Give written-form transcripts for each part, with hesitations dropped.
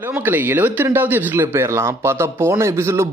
Hello மக்களே, 72வது எபிசோட்ல போயிடலாம். பார்த்தா போன எபிசோட்ல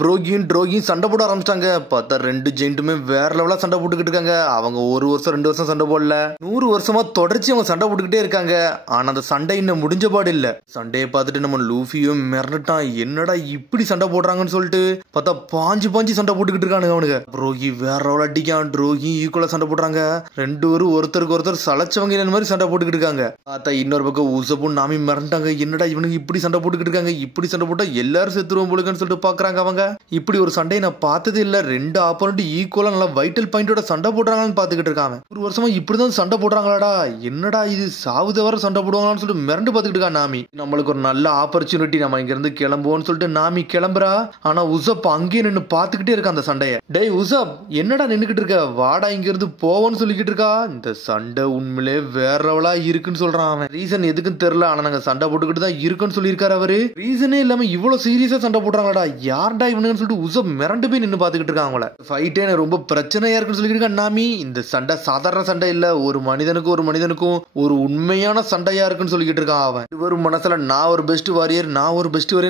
ட்ரோகியும் சண்டை போட ஆரம்பிச்சிட்டாங்க. பார்த்தா ரெண்டு ஜெயிண்ட்டுமே வேற லெவலா சண்டை போட்டுக்கிட்டு இருக்காங்க. அவங்க 1 வருஷம் 2 வருஷம் சண்டை போடல, 100 வருஷமா தொடர்ச்சி அவங்க சண்டை போட்டுக்கிட்டே இருக்காங்க. ஆனா அந்த சண்டை இன்னும் முடிஞ்ச பாடு இல்ல. சண்டையை பார்த்துட்டு நம்ம லூஃபியும் மிரண்டுட்டான். என்னடா இப்படி சண்டை போடுறாங்கன்னு சொல்லிட்டு பார்த்தா பாஞ்சு சண்டை போட்டுக்கிட்டு இருக்கானுங்க அவனுங்க. ப்ரோகி வேற லெவல் அடிக்கான், ட்ரோகி ஈக்குவலா சண்டை போடுறாங்க. ரெண்டு பேரும் ஒருத்தருக்கு ஒருத்தர் சளைச்சவங்க இந்த மாதிரி சண்டை போட்டுக்கிட்டு இருக்காங்க. பார்த்தா இன்னொரு பக்கம் உசப்பும் நாமி மிரண்டாங்க. என்னடா இவனுக்கு இப்படி சண்டை போட்டு இருக்காங்க, இப்படி சண்டை போட்டா எல்லாரும் செத்துருவோம் போலுக்குன்னு சொல்லிட்டு பாக்குறாங்க அவங்க. இப்படி ஒரு சண்டையை நான் பார்த்ததே இல்ல. ரெண்டு ஆப்போனன்ட் ஈக்குவலா நல்லா வைட்டல் பாயிண்டோட சண்டை போடுறாங்கன்னு பாத்துக்கிட்டு இருக்காங்க. 1 வருஷமா இப்படிதான் சண்டை போடுறாங்களாடா, என்னடா இது சாவுத வர சண்டை போடுவாங்களான்னு சொல்லிட்டு மிரண்டு பாத்துக்கிட்டு இருக்கா நாமி. நம்மளுக்கு ஒரு நல்ல ஆப்பர்ச்சுனிட்டி, நம்ம இங்க இருந்து கிளம்புவோம்னு சொல்லிட்டு நாமி கிளம்புறா. ஆனா உசப் அங்கேயே நின்று பாத்துக்கிட்டே இருக்கா அந்த சண்டைய. டேய் உசப், என்னடா நின்னுக்கிட்டு இருக்க, வாடா இங்க இருந்து போவோன்னு சொல்லிக்கிட்டு இருக்கா. இந்த சண்டை உண்மையிலே வேற லெவலா இருக்குன்னு சொல்றான் அவன். ரீசன் எதுக்குன்னு தெரியல, ஆனா நாங்க சண்டை போட்டுக்கிட்டு தான் இருக்குன்னு சொல்லியிருக்காரு அவரு. ரீசனே இல்லாம இவ்வளவு சீரியஸா சண்டை போடுறாங்கடா, யார்டா இவனுன்னு சொல்லிட்டு உசப் மிரண்டு போய் நின்று பாத்துக்கிட்டு இருக்காங்களே. ஃபைட்டே ரொம்ப பிரச்சனையா இருக்குன்னு சொல்லிட்டு நாமி. இந்த சண்டை சாதாரண சண்டை இல்ல, ஒரு மனிதனுக்கும் ஒரு உண்மையான சண்டையா இருக்குன்னு சொல்லிக்கிட்டு இருக்கான் அவன். ஒரு மனசுல நான் ஒரு பெஸ்ட் வாரியர்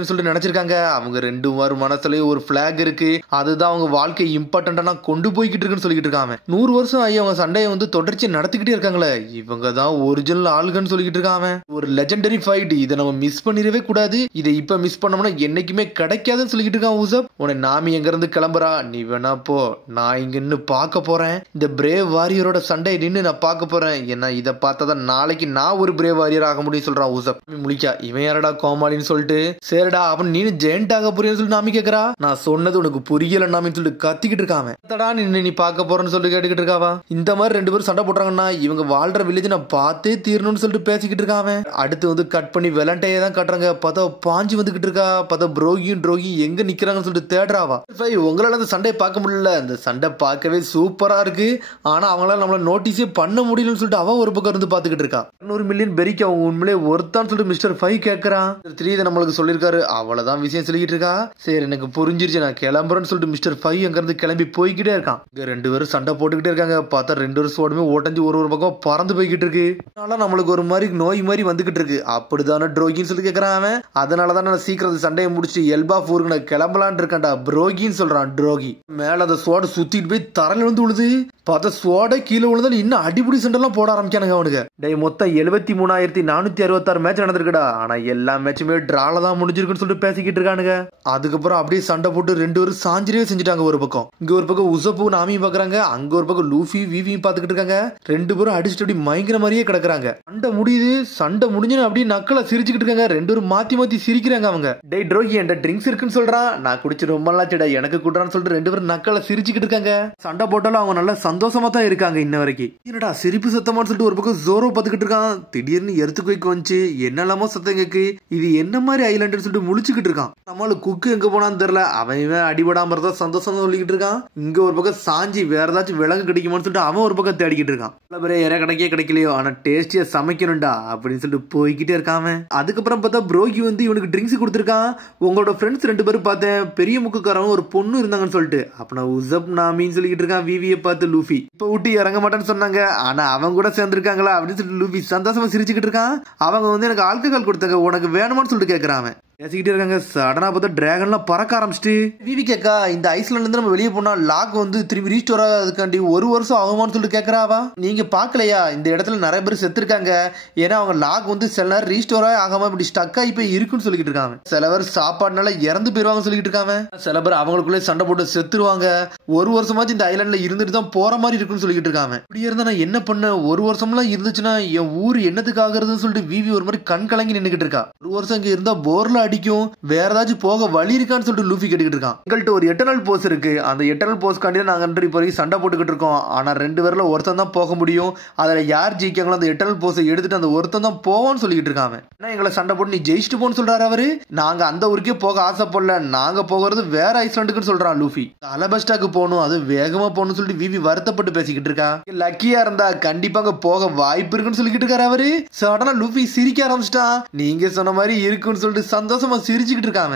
சொல்லிட்டு நினைச்சிருக்காங்க. அவங்க 2 மனசுலயும் ஒரு பிளாக் இருக்கு, அதுதான் அவங்க வாழ்க்கை இம்பார்ட்டன்டா கொண்டு போய்கிட்டு இருக்குன்னு சொல்லிட்டு இருக்காங்க. 100 வருஷம் ஆகி அவங்க சண்டையை தொடர்ச்சி நடத்திக்கிட்டே இருக்காங்களே, இவங்க தான் ஒரிஜினல் ஆளுகன்னு சொல்லிட்டு இருக்காங்க. ஒரு லெஜெண்டரி ஃபைட், இதை நம்ம மிஸ் பண்ணிடவே கூடாது, இதை இப்ப மிஸ் பண்ணோம்னா என்னைக்குமே கிடைக்காதுன்னு சொல்லிட்டு இருக்கான் உசப். உன்னை நாமி எங்க இருந்து கிளம்புறா, நீ வேணா போ, நான் இங்க நின்னு பார்க்க போறேன். இந்த பிரேவ் வாரியரோட சண்டையை நின்னு நான் பார்க்க போறேன். ஏன்னா இதை பார்த்தாதான் நாளைக்கு நான் ஒரு பிரேவ் வாரியர் ஆக முடியும் சொல்றான் உசப். முழிக்கா, இவன் யாரடா கோமாளின்னு சொல்லிட்டு, சரிடா அவன் நீனு ஜெயண்ட் ஆக போறியன்னு சொல்லிட்டு நாமி கேக்குறா. நான் சொன்னது உனக்கு புரியல நாமின்னு சொல்லிட்டு கத்திக்கிட்டு இருக்காம. தடா நீ பார்க்க போறேன்னு சொல்லிட்டு கேட்டுக்கிட்டு இருக்காவா. இந்த மாதிரி 2 பேரும் சண்டை போடுறாங்கன்னா இவங்க வாழ்ற வில்லேஜ் நான் பார்த்தே தீரணும்னு சொல்லிட்டு பேசிக்கிட்டு இருக்காங்க. அடுத்து கட் பண்ணி வெலண்டையே தான் கட்டுறாங்க. பார்த்தா பாஞ்சு வந்துகிட்டு இருக்கா. பார்த்தா ட்ரோகி எங்க நிக்கிறாங்கன்னு சொல்லிட்டு தேடுறாவா. உங்களால அந்த சண்டையை பார்க்க முடியல, அந்த சண்டை பார்க்கவே சூப்பரா இருக்கு, ஆனா அவங்களால நம்மள நோட்டீஸே பண்ண முடியலன்னு சொல்லிட்டு அவன் ஒரு பக்கம் இருந்து பாத்துக்கிட்டு இருக்கா. 100 மில்லியன் பெரிக்கு அவங்க உண்மையிலே ஒருத்தான்னு சொல்லிட்டு மிஸ்டர் 5 கேட்கறான். 3 நம்மளுக்கு சொல்லிருக்காரு, அவ்வளவுதான் விஷயம் சொல்லிக்கிட்டு இருக்கா. சரி எனக்கு புரிஞ்சிருச்சு, நான் கிளம்புறேன்னு சொல்லிட்டு மிஸ்டர் 5 அங்க இருந்து கிளம்பி போய்கிட்டே இருக்கான். இங்க 2 பேரும் சண்டை போட்டுக்கிட்டே இருக்காங்க. பார்த்தா 2 பேரும் சோடுமே ஓட்டஞ்சு ஒரு பக்கம் பறந்து போய்கிட்டு இருக்கு. அதனால நம்மளுக்கு ஒரு மாதிரி நோய் மாதிரி வந்துகிட்டு இருக்கு. அப்படிதானே ட்ரோகின்னு சொல்லி கேட்கறான் அவன். அதனாலதான் நான் சீக்கிரம் சண்டையை முடிச்சு எல்பா ஃபோருக்கு நான் கிளம்பலான் இருக்கேன்டா ப்ரோகின்னு சொல்றான் ட்ரோகி. மேல அந்த ஸ்வாட் சுத்திட்டு போய் தரையில விழுது. பார்த்தா ஸ்வாட கீழே விழுந்தாலும் இன்னும் அடிப்படி சண்டெல்லாம் போட ஆரம்பிக்கானுங்க அவனுக்கு. டேய் மொத்தம் 73,466 மேட்ச் நடந்திருக்குடா, ஆனா எல்லா மேட்சுமே டிரால தான் முடிஞ்சிருக்குன்னு சொல்லிட்டு பேசிக்கிட்டு இருக்கானுங்க. அதுக்கப்புறம் அப்படியே சண்டை போட்டு 2 பேரும் சாஞ்சிரே செஞ்சுட்டாங்க. ஒரு பக்கம் இங்க ஒரு பக்கம் உசப்பு நாமியும் பாக்குறாங்க, அங்க ஒரு பக்கம் லூஃபி விவியும் பாத்துக்கிட்டு இருக்காங்க. 2 பேரும் அடிச்சுட்டு அப்படி மயங்கிற மாதிரியே கிடக்குறாங்க. சண்டை முடியுது, சண்டை முடிஞ்சுன்னு அப்படியே நக்கலா சிரிச்சுக்கிட்டு இருக்காங்க. 2 பேரும் மாத்தி சிரிக்கிறாங்க அவங்க. டேய் ட்ரோகி என்கிட்ட ட்ரிங்க்ஸ் இருக்குன்னு சொல்றான், நான் குடிச்சு ரொம்ப நாளாச்சுடா எனக்கு கூடுறான்னு சொல்லிட்டு 2 பேரும் நக்கலா சிரிச்சுக்கிட்டு இருக்காங்க. சண்டை போட்டாலும் அவங்க நல்லா சந்தோஷமா தான் இருக்காங்க இன்ன வரைக்கும். என்னடா சிரிப்பு சத்தமான்னு சொல்லிட்டு ஒரு பக்கம் ஜோரோ பாத்துக்கிட்டு இருக்கான். திடீர்னு எர்த்குவேக் வந்துச்சு, என்னெல்லாமோ சத்தம் கேக்கு, இது என்ன மாதிரி ஐலாண்டுன்னு சொல்லிட்டு முழிச்சுக்கிட்டு இருக்கான். நம்மளுக்கு குக்கு எங்க போனான்னு தெரியல, அவன் அடிபடாம இருந்தா சந்தோஷமா சொல்லிக்கிட்டு இருக்கான். இங்க ஒரு பக்கம் சாஞ்சி வேற ஏதாச்சும் விலங்கு கிடைக்குமான்னு சொல்லிட்டு அவன் ஒரு பக்கம் தேடிக்கிட்டு இருக்கான். இற கிடைக்கலையோ, ஆனா டேஸ்டியா சமைக்கணும்டா அப்படின்னு சொல்லிட்டு போய்கிட்டே இருக்காம. அதுக்கப்புறம் பார்த்தா ப்ரோகி இவனுக்கு ட்ரிங்க்ஸ் கொடுத்துருக்கான். உங்களோட ஃப்ரெண்ட்ஸ் 2 பேரும் பார்த்தேன், பெரிய முக்குக்காரங்க ஒரு பொண்ணு இருந்தாங்கன்னு சொல்லிட்டு. அப்ப நான் உசப் நாமின்னு சொல்லிக்கிட்டு இருக்கான். விவியை பார்த்து லூஃபி இப்ப விட்டு இறங்க மாட்டேன்னு சொன்னாங்க, ஆனா அவங்க கூட சேர்ந்துருக்காங்களா அப்படின்னு சொல்லிட்டு லூஃபி சந்தோஷமா சிரிச்சுக்கிட்டு இருக்கான். அவங்க எனக்கு ஆல்கஹால் கொடுத்தாங்க, உனக்கு வேணுமான்னு சொல்லிட்டு கேட்கறான். பேசிக்கிட்டே இருக்காங்க. சடனா பார்த்தா டிராகன்லாம் பறக்க ஆரம்பிச்சிட்டு விவி கேக்கா, இந்த ஐஸ்லாண்ட்ல இருந்து நம்ம வெளியே போனா லாக் திரும்பி ரீஸ்டோர் ஆகாதுக்காண்டி 1 வருஷம் ஆகுமான்னு சொல்லிட்டு கேட்கறாவா. நீங்க பாக்கலையா, இந்த இடத்துல நிறைய பேர் செத்துருக்காங்க, ஏன்னா அவங்க லாக் சில நேரம் ரீஸ்டோர் ஆகாம இப்படி ஸ்டக் ஆகி போய் இருக்குன்னு சொல்லிட்டு இருக்காங்க. சில பேர் சாப்பாடுனால இறந்து போயிருவாங்க சொல்லிட்டு இருக்காங்க. சில பேர் அவங்களுக்குள்ளே சண்டை போட்டு செத்துருவாங்க. 1 வருஷமாச்சு இந்த ஐலாண்ட்ல இருந்துட்டு தான் போற மாதிரி இருக்குன்னு சொல்லிட்டு இருக்காங்க. இப்படி இருந்தா நான் என்ன பண்ண, 1 வருஷம்லாம் இருந்துச்சுன்னா என் ஊர் என்னத்துக்கு ஆகுறதுன்னு சொல்லிட்டு விவி ஒரு மாதிரி கண் கலங்கி நின்னுகிட்டு இருக்கா. 1 வருஷம் இங்க இருந்தா போர்ல அடிக்கும், வேற ஏதாச்சும் போக வழி இருக்கான்னு சொல்லிட்டு லூஃபி கேட்டுக்கிட்டு இருக்கான். எங்கள்கிட்ட ஒரு எட்டர்னல் போஸ் இருக்கு, அந்த எட்டர்னல் போஸ் காண்டி நாங்க இப்போ சண்டை போட்டுக்கிட்டு இருக்கோம், ஆனா 2 பேர்ல ஒருத்தன் தான் போக முடியும், அதுல யார் ஜெயிக்காங்களோ அந்த எட்டர்னல் போஸை எடுத்துட்டு அந்த ஒருத்தன் தான் போவான்னு சொல்லிட்டு இருக்காங்க. எங்களை சண்டை போட்டு நீ ஜெயிச்சுட்டு போன்னு சொல்றாரு அவரு. நாங்க அந்த ஊருக்கே போக ஆசைப்படல, நாங்க போகிறது வேற ஐஸ்லாண்டுக்குன்னு சொல்றான் லூஃபி. அலபஸ்டாக்கு போகணும், அது வேகமா போகணும்னு சொல்லிட்டு விவி வருத்தப்பட்டு பேசிக்கிட்டு இருக்கா. லக்கியா இருந்தா கண்டிப்பாங்க போக வாய்ப்பு இருக்குன்னு சொல்லிக்கிட்டு இருக்காரு அவரு. சடனா லூஃபி சிரிக்க ஆரம்பிச்சிட்டான். நீங்க சொன்ன மாதிரி இருக்குன்னு சொல்லிட்டு சந்தோஷம் சந்தோஷமா சிரிச்சுக்கிட்டு இருக்காங்க.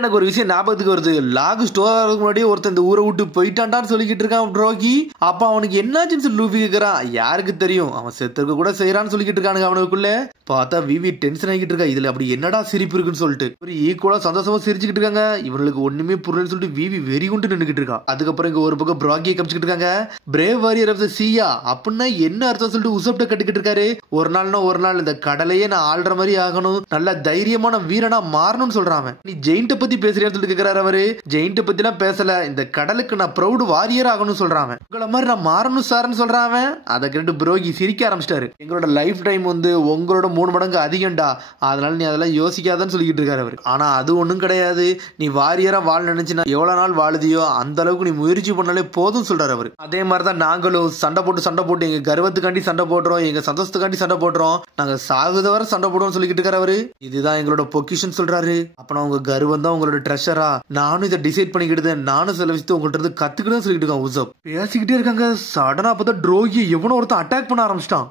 எனக்கு ஒரு விஷயம் ஞாபகத்துக்கு வருது. லாக் ஸ்டோர் ஆகிறதுக்கு முன்னாடியே ஒருத்தன் இந்த ஊரை விட்டு போயிட்டான்டான்னு சொல்லிக்கிட்டு இருக்கான் ட்ரோகி. அப்ப அவனுக்கு என்னாச்சுன்னு சொல்லி லூஃபி கேக்குறான். யாருக்கு தெரியும், அவன் செத்துருக்க கூட செய்யறான்னு சொல்லிக்கிட்டு இருக்கானுங்க அவனுக்குள்ள. பார்த்தா விவி டென்ஷன் ஆகிட்டு இருக்கா. இதுல அப்படி என்னடா சிரிப்பு இருக்குன்னு சொல்லிட்டு ஒரு ஈக்குவலா சந்தோஷமா சிரிச்சுக்கிட்டு இருக்காங்க. இவனுக்கு ஒண்ணுமே புரியலன்னு சொல்லிட்டு விவி வெறி கொண்டு நின்னுக்கிட்டு இருக்கா. அதுக்கப்புறம் இங்க ஒரு பக்கம் ப்ராகியை காமிச்சுக்கிட்டு இருக்காங்க. பிரேவ் வாரியர் ஆஃப் தி சீயா அப்படின்னா என்ன அர்த்தம் சொல்லிட்டு உசப்ட கட்டிக்கிட்டு இருக்காரு. ஒரு நாள் இந்த கடலையே நான் ஆள்ற மாதிரி ஆகணும், நல்ல தைரியமான வீரனா மாறணும்னு சொல்றான். நீ ஜெயிண்ட பத்தி பேசுறியான்னு சொல்லிட்டு கேக்குறாரு அவரு. ஜெயிண்ட பத்தி எல்லாம் பேசல, இந்த கடலுக்கு நான் ப்ரௌட் வாரியர் ஆகணும்னு சொல்றான். உங்கள மாதிரி நான் மாறணும் சார்னு சொல்றான். அதை கேட்டு ப்ரோகி சிரிக்க ஆரம்பிச்சிட்டாரு. எங்களோட லைஃப் டைம் வந்து உங்களோட 3 மடங்கு அதிகம்டா, அதனால நீ அதெல்லாம் யோசிக்காதன்னு சொல்லிக்கிட்டு இருக்காரு அவரு. ஆனா அது ஒண்ணும் கிடையாது, நீ வாரியரா வாழ நினைச்சுனா எவ்வளவு நாள் வாழுதியோ அந்த அளவுக்கு நீ முயற்சி பண்ணாலே போதும் சொல்றாரு அவரு. அதே மாதிரிதான் நாங்களும் சண்டை போட்டு எங்க கர்வத்துக்காண்டி சண்டை போடுறோம், எங்க சந்தோஷத்துக்காண்டி சண்டை போடுறோம், நாங்க சாகுதவரை சண்டை போடுவோம் சொல்லிக்கிட்டு இருக்காரு அவரு. இதுதான் எங்களோட பொக்கிஷன் சொல்றாரு. அப்பனா உங்க கர்வம் தான் உங்களோட ட்ரெஷரா, நானும் இதை டிசைட் பண்ணிக்கிட்டு நானும் சில விஷயத்தை உங்கள்கிட்ட இருந்து கத்துக்கிட்டு சொல்லிட்டு இருக்கான் உசப். பேசிக்கிட்டே இருக்காங்க. சடனா பார்த்தா ட்ரோகி எவனோ ஒருத்தன் அட்டாக் பண்ண ஆரம்பிச்சிட்டான்.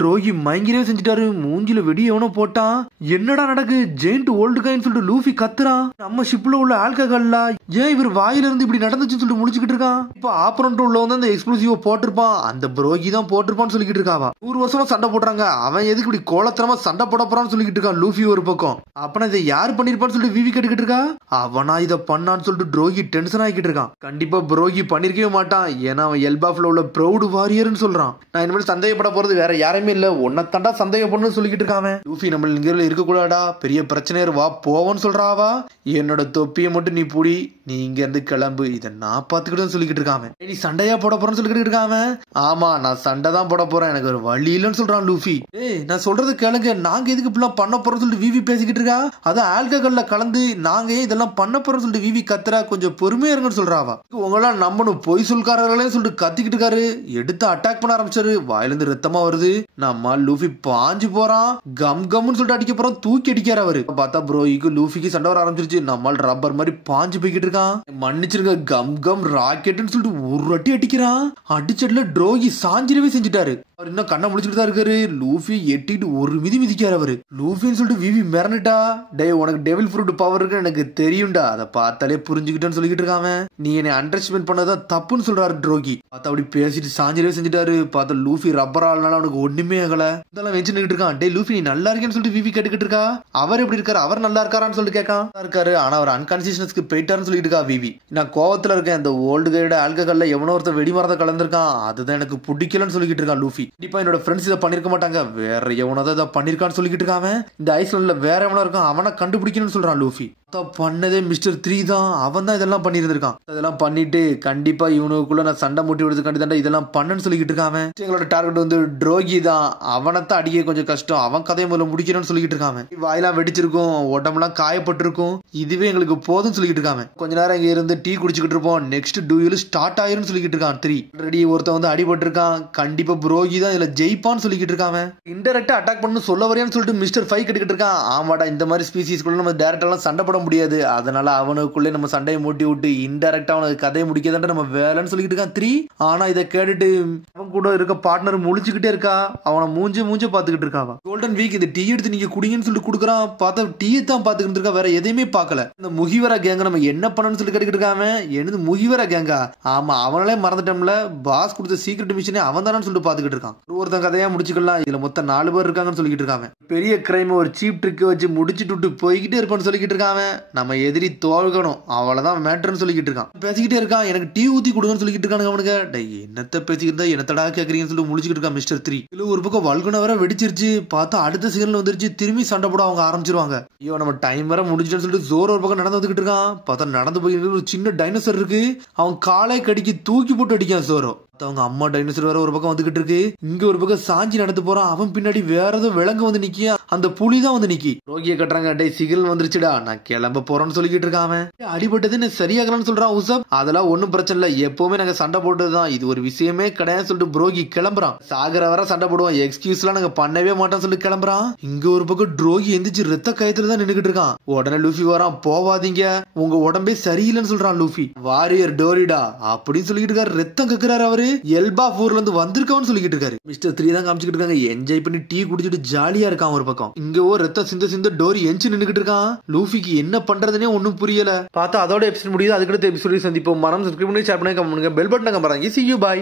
ட்ரோகி மயங்கிரே செஞ்சுட்டாரு. மூஞ்சில வெடி எவனோ போட்டான். என்னடா நடக்கு, ஜெயிண்ட் ஓல்டு கைன்னு சொல்லிட்டு லூஃபி கத்துறான். நம்ம ஷிப்ல உள்ள ஆல்கஹால்லா ஏன் இவர் வாயில இருந்து இப்படி நடந்துச்சுன்னு சொல்லிட்டு முடிச்சுக்கிட்டு இருக்கான். இப்ப ஆப்பரண்ட் உள்ள வந்து அந்த எக்ஸ்ப்ளோசிவ் போட்டிருப்பான், அந்த ப்ரோகி தான் போட்டிருப்பான்னு சொல்லிக்கிட்டு இருக்காவா. 100 வருஷமா சண்டை போடுறாங்க, அவன் எதுக்கு இப்படி கோலத்தனமா சண்டை போட போறான்னு சொல்லிக்கிட்டு இருக்கான் லூஃபி ஒரு பக்கம். அப்பனா இதை யார் பண்ணிருப்பான்னு சொல்லிட்டு விவி கேட்டுக்கிட்டு இருக்கா. அவனா இதை பண்ணான்னு சொல்லிட்டு ட்ரோகி டென்ஷன் ஆகிட்டு இருக்கான். கண்டிப்பா ப்ரோகி பண்ணிருக்கவே மாட்டான், ஏன்னா அவன் எல்பாஃப்ல உள்ள ப்ரௌட் வாரியர்னு சொல்றான். நான் இனிமேல் சந்தேகப்பட போறது வேற யாருமே இல்ல, உன்னை தாண்டா சந்தேகப்படணும்னு சொல்லிக்கிட்டு இருக்கான். லூஃபி நம்ம இங்க இருக்க கூடாடா, பெரிய பிரச்சனை வா போவோன்னு சொல்றாவா. என்னோட தொப்பியை மட்டும் நீ புடி, நீ இங்க இருந்து கிளம்பு, இதை நான் பாத்துக்கிட்டு சொல்லிக்கிட்டு இருக்கான். நீ சண்டையா போட போறேன்னு சொல்லிக்கிட்டு இருக்கான். ஆமா நான் சண்டை தான் போட போறேன், எனக்கு ஒரு வழி இல்லைன்னு சொல்றான் லூஃபி. ஏய் நான் சொல்றது கேளுங்க, நாங்க எதுக்கு இப்பெல்லாம் பண்ண போறோம்னு சொல்லிட்டு விவி பேசிக்கிட்டு இருக்கா. அதான் ஆல்கஹால்ல கலந்து நாங்க இதெல்லாம் பண்ண போறோம்னு சொல்லிட்டு விவி கத்துறா. கொஞ்சம் பொறுமையா இருங்கன்னு சொல்றாவா. உங்களாம் நம்பணும், பொய் சொல்காரர்களே சொல்லிட்டு கத்திக்கிட்டு இருக்காரு. எடுத்து அட்டாக் பண்ண ஆரம்பிச்சாரு. வாயிலிருந்து ரத்தமா வருது. நம்ம லூஃபி பாஞ்சு போறான். கம் கம்னு சொல்லிட்டு அடிக்க போறான். தூக்கி அடிக்காரு அவரு. பார்த்தா ப்ரோய்க்கு லூஃபிக்கு சண்டை வர ஆரம்பிச்சிருச்சு. நம்மால் ரப்பர் மாதிரி பாஞ்சு போய்கிட்டு இருக்கான். மன்னிச்சிருங்க, கம் கம் ராக்கெட்னு சொல்லிட்டு ஒரு அடி அடிக்கிறான். அடிச்சதுல ட்ரோகி சாஞ்சிரவே செஞ்சுட்டாரு. அவர் இன்னும் கண்ணை முடிச்சுட்டு தான் இருக்காரு. லூஃபி எட்டிட்டு ஒரு மிதி மிதிக்காரு அவரு. லூஃபின்னு சொல்லிட்டு விவி மிரண்டுட்டா. டே உனக்கு டெவில் ஃப்ரூட் பவர் இருக்கு எனக்கு தெரியும்டா, அதை பார்த்தாலே புரிஞ்சுக்கிட்டேன்னு சொல்லிக்கிட்டு இருக்காம. நீ என்னை அண்டர்ஸ்டாண்ட் பண்ணதான் தப்புன்னு சொல்றாரு ட்ரோகி. பார்த்தா அப்படி பேசிட்டு சாஞ்சிரவே செஞ்சுட்டாரு. பார்த்தா லூஃபி ரப்பர் ஆள்னால அவனுக்கு ஒண்ணுமே ஆகல. இதெல்லாம் வெச்சுட்டு இருக்கான். டே லூஃபி நீ நல்லா இருக்கேன்னு சொல்லிட்டு விவி கேட்டுக்கிட்டு இருக்கா. அவர் எப்படி இருக்காரு, அவர் நல்லா இருக்காரான்னு சொல்லிட்டு கேட்கான். இருக்காரு, ஆனா அவர் அன்கான்சியஸ்னஸ்க்கு போயிட்டாருன்னு சொல்லிட்டு இருக்கா விவி. நான் கோவத்துல இருக்கேன், இந்த ஓல்டு கைட ஆல்கஹால்ல எவனோ ஒருத்தர் வெடிமரத்தை கலந்துருக்கான், அதுதான் எனக்கு பிடிக்கலன்னு சொல்லிக்கிட்டு இருக்கான் லூஃபி. கண்டிப்பா என்னோட ஃப்ரெண்ட்ஸ் இதை பண்ணிருக்க மாட்டாங்க, வேற எவனோ இதை பண்ணிருக்கான்னு சொல்லிக்கிட்டு இருக்காம. இந்த ஐஸ்லாண்ட்ல வேற எவனோ இருக்கான், அவனை கண்டுபிடிக்கணும்னு சொல்றான் லூஃபி. பண்ணதே மிஸ்டர் 3 தான், அவன் தான் இதெல்லாம் பண்ணிருந்திருக்கான். இதெல்லாம் பண்ணிட்டு கண்டிப்பா இவனுக்குள்ள நான் சண்டை மூட்டி விடுறதுக்காண்டி தான் இதெல்லாம் பண்ணன்னு சொல்லிக்கிட்டு இருக்காம. எங்களோட டார்கெட் வந்து ட்ரோகி தான், அவனைத்தான் அடிக்க கொஞ்சம் கஷ்டம், அவன் கதையை முதல்ல முடிக்கணும்னு சொல்லிக்கிட்டு இருக்காம. வாயெல்லாம் வெடிச்சிருக்கும், உடம்பெல்லாம் காயப்பட்டிருக்கும், இதுவே எங்களுக்கு போதும் சொல்லிக்கிட்டு இருக்காம. கொஞ்ச நேரம் இங்க இருந்து டீ குடிச்சுக்கிட்டு இருப்போம், நெக்ஸ்ட் டூயல் ஸ்டார்ட் ஆயிரும் சொல்லிக்கிட்டு இருக்கான் 3. ஆல்ரெடி ஒருத்தன் வந்து அடிபட்டு இருக்கான், கண்டிப்பா ப்ரோகி தான் இதுல ஜெயிப்பான்னு சொல்லிக்கிட்டு இருக்காம. இன்டெரக்டா அட்டாக் பண்ணு சொல்ல வரையான்னு சொல்லிட்டு மிஸ்டர் 5 கேட்டுக்கிட்டு இருக்கான். ஆமாடா, இந்த மாதிரி ஸ்பீசிஸ் கூட நம்ம டேரக்டா சண்டை போட முடியாது, அதனால அவனுக்குள்ளே நம்ம சண்டையை மூட்டி விட்டு இன்டெரக்டா அவனுக்கு கதையை முடிக்கதான் நம்ம வேலைன்னு சொல்லிட்டு இருக்கான் 3. ஆனா இதை கேட்டுட்டு அவன் கூட இருக்க பார்ட்னர் முழிச்சுக்கிட்டே இருக்கா. அவனை மூஞ்ச பாத்துக்கிட்டு இருக்காவா. கோல்டன் வீக் இந்த டீ எடுத்து நீங்க குடிங்கன்னு சொல்லிட்டு குடுக்குறான். பார்த்தா டீ தான் பாத்துக்கிட்டு இருக்கா, வேற எதையுமே பார்க்கல. இந்த முகிவரா கேங்க நம்ம என்ன பண்ணணும்னு சொல்லி கேட்டுக்கிட்டு இருக்காம. என்னது முகிவரா கேங்கா? ஆமா அவனாலே மறந்துட்டோம்ல, பாஸ் கொடுத்த சீக்ரெட் மிஷனே அவன் தானு சொல்லிட்டு பாத்துக்கிட்டு இருக்கான். ஒருத்தன் கதையா முடிச்சுக்கலாம், இதுல மொத்தம் 4 பேர் இருக்காங்கன்னு சொல்லிட்டு இருக்காங்க. பெரிய கிரைம் ஒரு சீப் ட்ரிக் வச்சு முடிச்சுட்டு போய்கிட்டே இருப்பான்னு சொல்லிக்கிட்டு இருக்காங்க. நம்ம எதிரி தோல்கணும், அவ்வளவுதான் மேட்டர்னு சொல்லிக்கிட்டு இருக்கான். பேசிக்கிட்டே இருக்கான், எனக்கு டீ ஊத்தி கொடுங்கன்னு சொல்லிக்கிட்டு இருக்கானுங்க அவனுக்கு. என்னத்த பேசிக்கிட்டு என்னத்தடா கேக்குறீங்கன்னு சொல்லி முடிச்சுக்கிட்டு இருக்கான் மிஸ்டர் 3. இதுல ஒரு பக்கம் வல்குன வர வெடிச்சிருச்சு. பார்த்தா அடுத்த சீசன்ல வந்துருச்சு, திரும்பி சண்டை போட அவங்க ஆரம்பிச்சிருவாங்க. ஐயோ நம்ம டைம் வர முடிஞ்சுன்னு சொல்லிட்டு ஜோர் ஒரு பக்கம் நடந்து வந்துகிட்டு இருக்கான். பார்த்தா நடந்து போய் ஒரு சின்ன டைனோசர் இருக்கு, அவன் காலை கடிக்கி தூக்கி போட்டு அடிக்கான் ஜோரோ. அவங்க அம்மா டைனோசர் வேற ஒரு பக்கம் வந்துகிட்டு இருக்கு, இங்க ஒரு பக்கம் சாஞ்சி நடந்து போறான். அவன் பின்னாடி வேற ஏதோ விலங்கு வந்து நிக்கியா, அந்த புலி தான் வந்து நிக்கி. ரோகிய கட்டுறாங்க, டே சிகில் வந்துருச்சுடா நான் கிளம்ப போறேன்னு சொல்லிக்கிட்டு இருக்கான். அடிபட்டது சரியாகலான்னு சொல்றான் உசப். அதெல்லாம் ஒன்னும் பிரச்சனை இல்ல, எப்பவுமே நாங்க சண்டை போட்டுதான், இது ஒரு விஷயமே கிடையாது சொல்லிட்டு ப்ரோகி கிளம்புறான். சாகர வர சண்டை போடுவோம், எக்ஸ்கியூஸ் எல்லாம் நாங்க பண்ணவே மாட்டோம் சொல்லி கிளம்புறான். இங்க ஒரு பக்கம் ட்ரோகி எந்திரிச்சு ரத்த கயத்துல தான் நின்னுகிட்டு இருக்கான். உடனே லூஃபி வரான், போவாதீங்க உங்க உடம்பே சரியில்லைன்னு சொல்றான் லூஃபி. வாரியர் டோரிடா அப்படின்னு சொல்லிட்டு இருக்காரு. ரத்தம் கக்குறாரு அவரு. எல்பா ஊர்ல இருந்து வந்திருக்கான்னு சொல்லிக்கிட்டு இருக்காரு. மிஸ்டர் 3 தான் காமிச்சிட்டு இருக்காங்க. என்ஜாய் பண்ணி டீ குடிச்சிட்டு ஜாலியா இருக்கான் ஒரு பக்கம். இங்க ஒரு ரத்த சிந்த டோரி எஞ்சி நின்னுகிட்டு இருக்கான். லூஃபிக்கு என்ன பண்றதுனே ஒண்ணும் புரியல. பார்த்தா அதோட எபிசோட் முடியுது. அதுக்கடுத்த எபிசோட சந்திப்போம். மனம் சப்ஸ்கிரைப் பண்ணி ஷேர் பண்ணி கமெண்ட் பண்ணுங்க. பெல் பட்டனை கம்பறாங்க. See you bye.